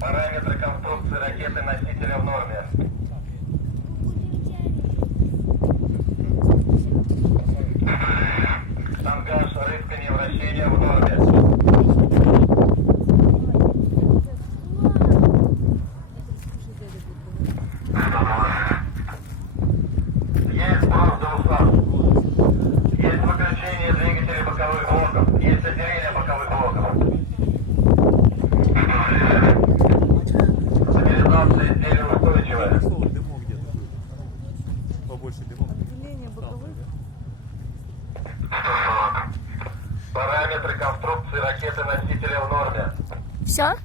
Параметры конструкции ракеты-носителя в норме. Ангаж, рыскание, вращение в норме. Есть сброс до усах. Есть выключение двигателей боковых блоков. Есть отделение боковых блоков. Стабилизация изделия устойчивая. Дымок где-то. Побольше дымок. Отделение боковых. Параметры конструкции ракеты-носителя в норме. Все?